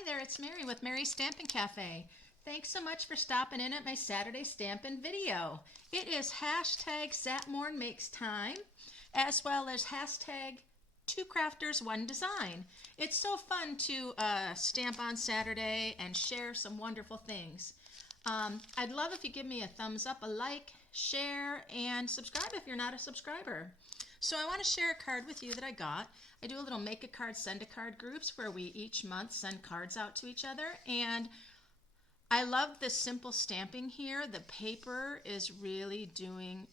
Hi there, it's Mary with Mary's Stampin' Cafe. Thanks so much for stopping in at my Saturday Stampin' video. It is hashtag Satmorn Makes Time, as well as hashtag Two Crafters, One Design. It's so fun to stamp on Saturday and share some wonderful things. I'd love if you give me a thumbs up, a like, share, and subscribe if you're not a subscriber. So I want to share a card with you that I got. I do a little make a card, send a card groups where we each month send cards out to each other. And I love this simple stamping here. The paper is really doing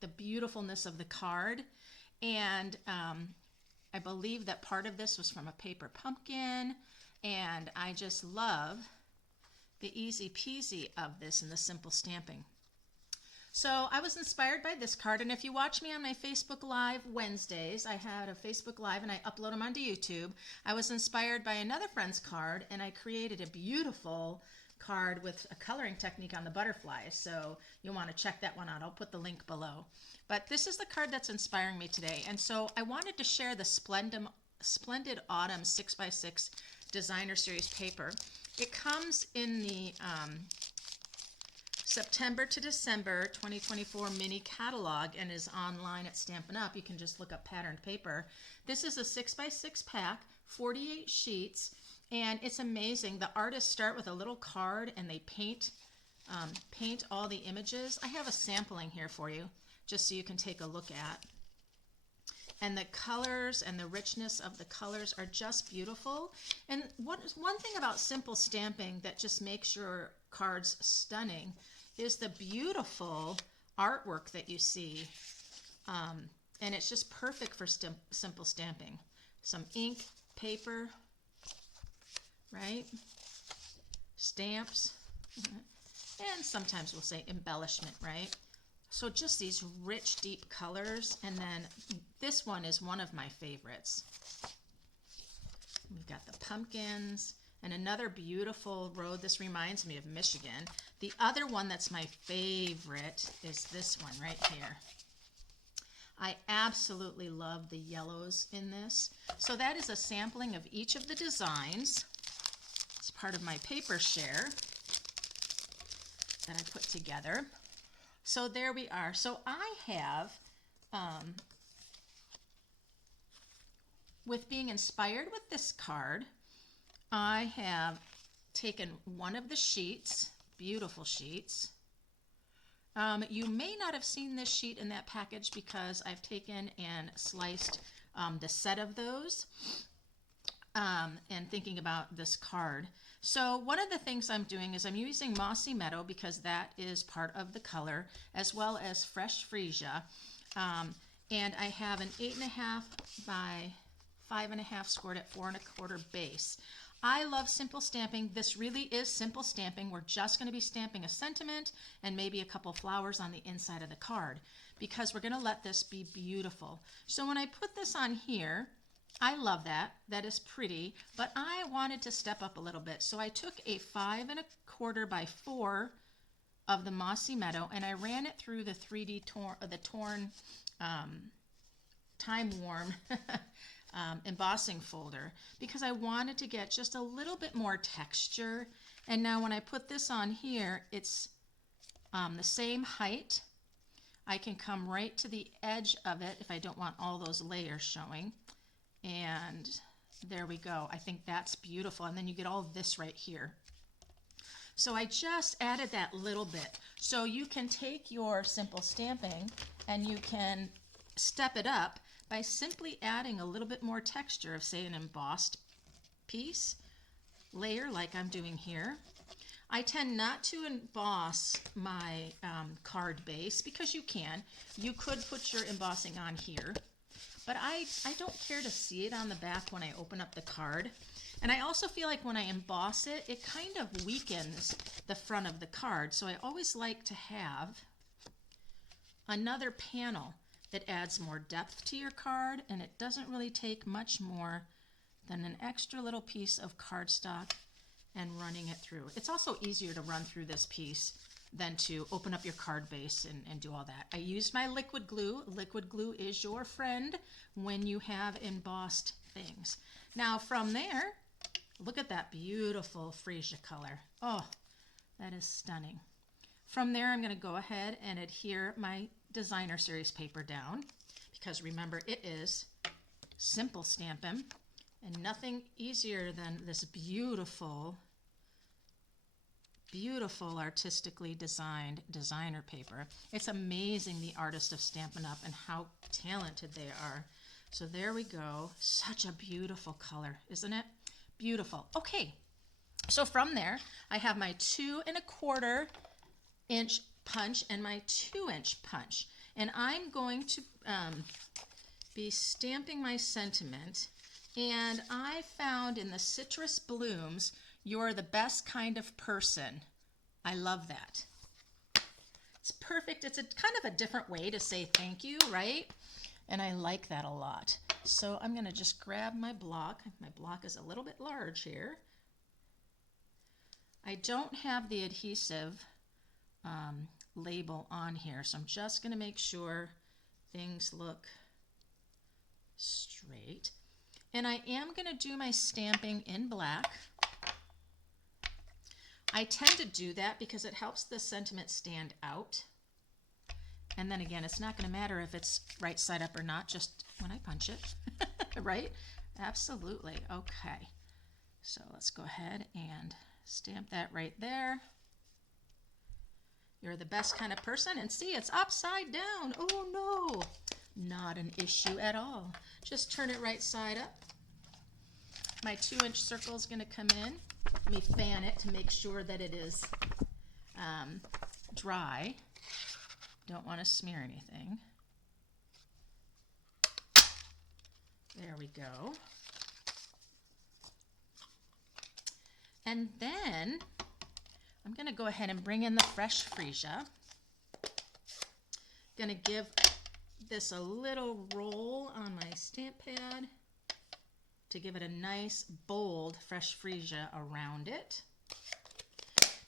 the beautifulness of the card. And I believe that part of this was from a paper pumpkin. And I just love the easy peasy of this and the simple stamping. So I was inspired by this card, and if you watch me on my Facebook Live Wednesdays, I had a Facebook Live and I upload them onto YouTube. I was inspired by another friend's card, and I created a beautiful card with a coloring technique on the butterflies. So you'll want to check that one out. I'll put the link below. But this is the card that's inspiring me today, and so I wanted to share the Splendid Autumn 6x6 Designer Series paper. It comes in the September to December 2024 mini catalog and is online at Stampin' Up. You can just look up patterned paper. This is a 6x6 pack, 48 sheets, and it's amazing. The artists start with a little card and they paint all the images. I have a sampling here for you just so you can take a look at. And the colors and the richness of the colors are just beautiful. And one thing about simple stamping that just makes your cards stunning is the beautiful artwork that you see. And it's just perfect for simple stamping. Some ink, paper, right? Stamps, and sometimes we'll say embellishment, right? So just these rich, deep colors. And then this one is one of my favorites. We've got the pumpkins and another beautiful road. This reminds me of Michigan. The other one that's my favorite is this one right here. I absolutely love the yellows in this. So that is a sampling of each of the designs. It's part of my paper share that I put together. So there we are. So I have, with being inspired with this card, I have taken one of the sheets, beautiful sheets. You may not have seen this sheet in that package because I've taken and sliced the set of those and thinking about this card. So one of the things I'm doing is I'm using Mossy Meadow because that is part of the color, as well as Fresh Freesia. And I have an 8.5 by 5.5 scored at 4 1/4 base. I love simple stamping. This really is simple stamping. We're just going to be stamping a sentiment and maybe a couple flowers on the inside of the card because we're going to let this be beautiful. So when I put this on here, I love that. That is pretty, but I wanted to step up a little bit. So I took a 5 1/4 by 4 of the Mossy Meadow and I ran it through the 3D torn time-worn embossing folder because I wanted to get just a little bit more texture. And now when I put this on here, it's the same height. I can come right to the edge of it if I don't want all those layers showing. And there we go. I think that's beautiful. And then you get all this right here. So I just added that little bit. So you can take your simple stamping and you can step it up by simply adding a little bit more texture of, say, an embossed piece layer like I'm doing here. I tend not to emboss my card base because you can. You could put your embossing on here, but I don't care to see it on the back when I open up the card. And I also feel like when I emboss it, it kind of weakens the front of the card. So I always like to have another panel that adds more depth to your card, and it doesn't really take much more than an extra little piece of cardstock and running it through. It's also easier to run through this piece than to open up your card base and do all that. I used my liquid glue. Liquid glue is your friend when you have embossed things. Now from there, look at that beautiful freesia color. Oh, that is stunning. From there, I'm going to go ahead and adhere my designer series paper down, because remember, it is simple Stampin', and nothing easier than this beautiful, beautiful artistically designed designer paper. It's amazing, the artist of Stampin' Up! And how talented they are. So there we go. Such a beautiful color, isn't it? Beautiful. Okay, so from there, I have my 2 1/4 inch punch and my 2-inch punch. And I'm going to be stamping my sentiment. And I found in the Citrus Blooms, "You're the best kind of person." I love that. It's perfect. It's a kind of a different way to say thank you, right? And I like that a lot. So I'm going to just grab my block. My block is a little bit large here. I don't have the adhesive label on here, so I'm just going to make sure things look straight. And I am going to do my stamping in black. I tend to do that because it helps the sentiment stand out. And then again, it's not going to matter if it's right side up or not, just when I punch it, right? Absolutely. Okay. So let's go ahead and stamp that right there. You're the best kind of person. And see, it's upside down. Oh no, not an issue at all. Just turn it right side up. My 2-inch circle is going to come in. Let me fan it to make sure that it is dry. Don't want to smear anything. There we go. And then I'm going to go ahead and bring in the fresh freesia. Going to give this a little roll on my stamp pad to give it a nice, bold, fresh freesia around it.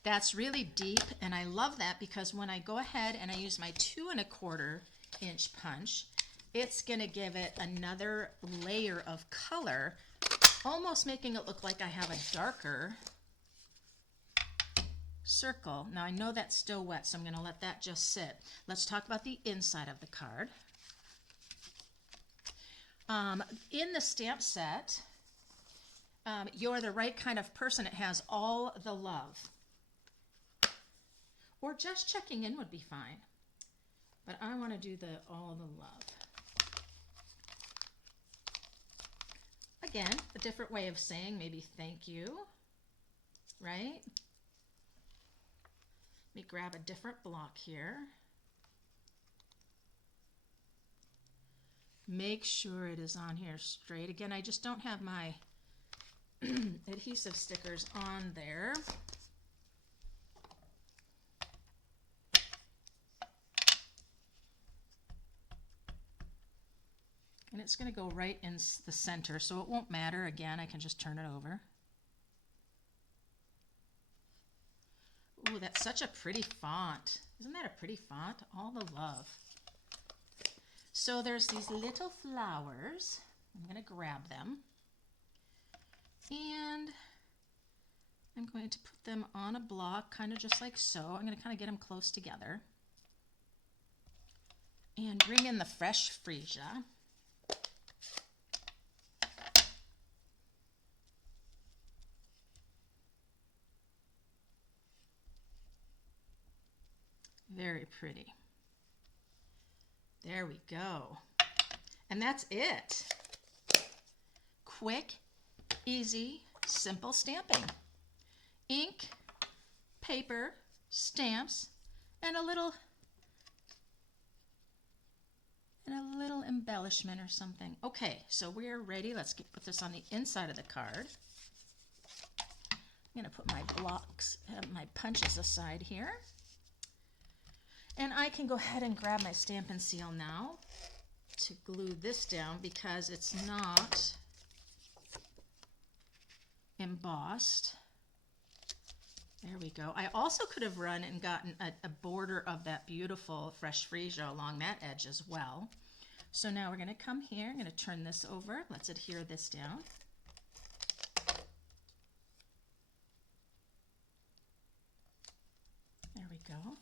That's really deep, and I love that because when I go ahead and I use my 2 1/4 inch punch, it's going to give it another layer of color, almost making it look like I have a darker circle. Now I know that's still wet, so I'm going to let that just sit. Let's talk about the inside of the card. In the stamp set, "You're the right kind of person," it has "all the love." Or just checking in would be fine. But I want to do the "all the love." Again, a different way of saying maybe thank you, right? Let me grab a different block here. Make sure it is on here straight. Again, I just don't have my adhesive stickers on there. And it's going to go right in the center, so it won't matter. Again, I can just turn it over. Ooh, that's such a pretty font. Isn't that a pretty font? All the love. So there's these little flowers. I'm going to grab them. And I'm going to put them on a block, kind of just like so. I'm going to kind of get them close together. And bring in the fresh freesia. Very pretty. There we go. And that's it. Quick, easy, simple stamping. Ink, paper, stamps, and a little embellishment or something. Okay, so we're ready. Let's put this on the inside of the card. I'm going to put my blocks, my punches aside here. And I can go ahead and grab my Stampin' Seal now to glue this down because it's not embossed. There we go. I also could have run and gotten a border of that beautiful fresh freesia along that edge as well. So now we're going to come here. I'm going to turn this over. Let's adhere this down. There we go.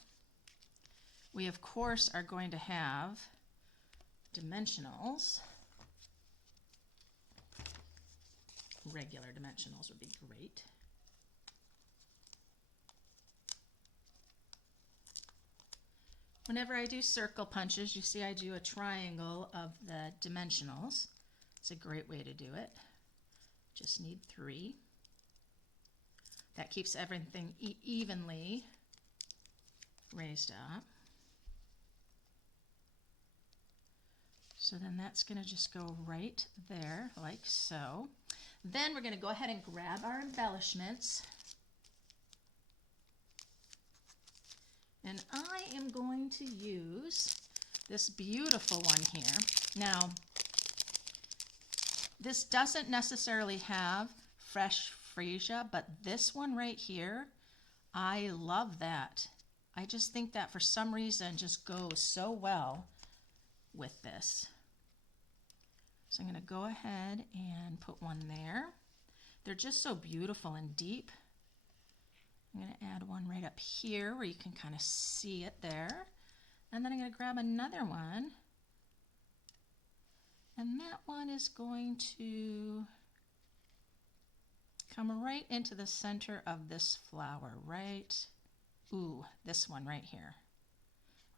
We, of course, are going to have dimensionals. Regular dimensionals would be great. Whenever I do circle punches, you see I do a triangle of the dimensionals. It's a great way to do it. Just need 3. That keeps everything evenly raised up. So then that's going to just go right there like so. Then we're going to go ahead and grab our embellishments. And I am going to use this beautiful one here. Now, this doesn't necessarily have fresh freesia, but this one right here, I love that. I just think that for some reason just goes so well with this. So I'm going to go ahead and put one there. They're just so beautiful and deep. I'm going to add one right up here where you can kind of see it there. And then I'm going to grab another one. And that one is going to come right into the center of this flower, right? Ooh, this one right here.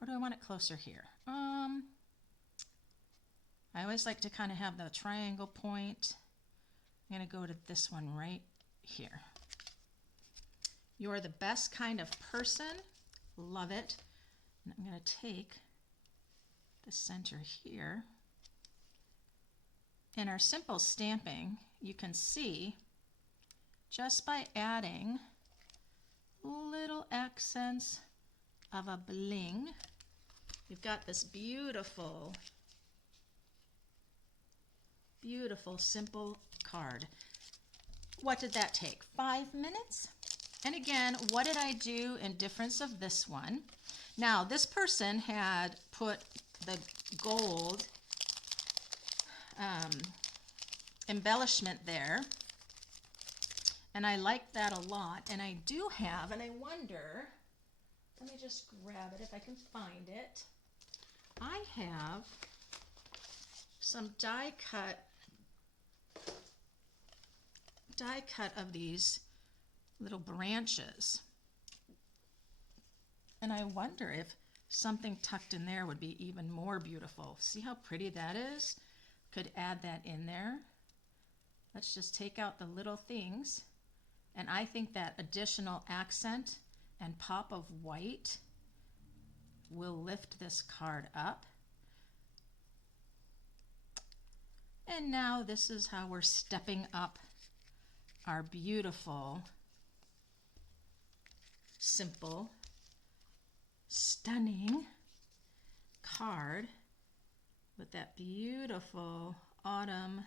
Or do I want it closer here? I always like to kind of have the triangle point. I'm going to go to this one right here. You're the best kind of person. Love it. And I'm going to take the center here. In our simple stamping, you can see just by adding little accents of a bling, you've got this beautiful, beautiful simple card. What did that take? 5 minutes? And again, what did I do in difference of this one? Now, this person had put the gold embellishment there, and I like that a lot. And I do have, and I wonder, let me just grab it if I can find it. I have some die cut of these little branches, and I wonder if something tucked in there would be even more beautiful. See how pretty that is? Could add that in there. Let's just take out the little things, and I think that additional accent and pop of white will lift this card up. And now this is how we're stepping up our beautiful, simple, stunning card with that beautiful autumn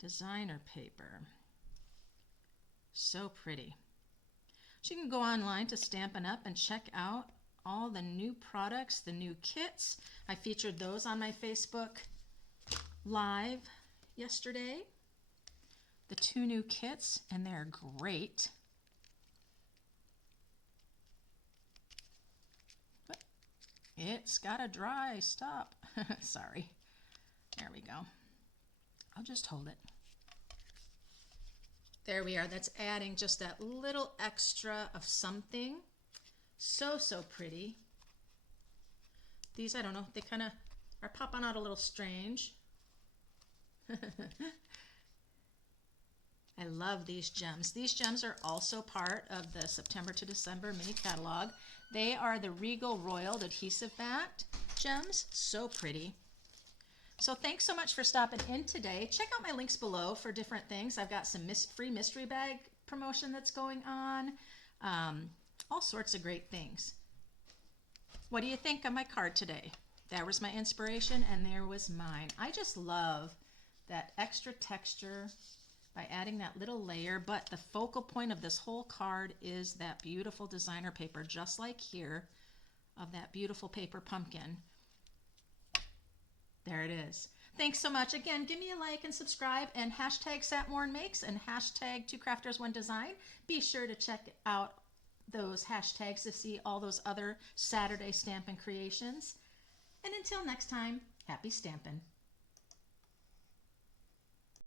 designer paper. So pretty. So you can go online to Stampin' Up and check out all the new products, the new kits. I featured those on my Facebook Live yesterday. The 2 new kits, and they're great. But it's gotta dry, stop. Sorry. There we go. I'll just hold it. There we are. That's adding just that little extra of something. So, so pretty. These, I don't know, they kind of are popping out a little strange. I love these gems. These gems are also part of the September to December mini catalog. They are the Regal Royal adhesive backed gems. So pretty. So thanks so much for stopping in today. Check out my links below for different things. I've got some free mystery bag promotion that's going on. All sorts of great things. What do you think of my card today? There was my inspiration and there was mine. I just love that extra texture by adding that little layer, but the focal point of this whole card is that beautiful designer paper, just like here, of that beautiful paper pumpkin. There it is. Thanks so much. Again, give me a like and subscribe, and hashtag Satmorn Makes and hashtag 2crafters1design. Be sure to check out those hashtags to see all those other Saturday Stampin' creations. And until next time, happy stampin'.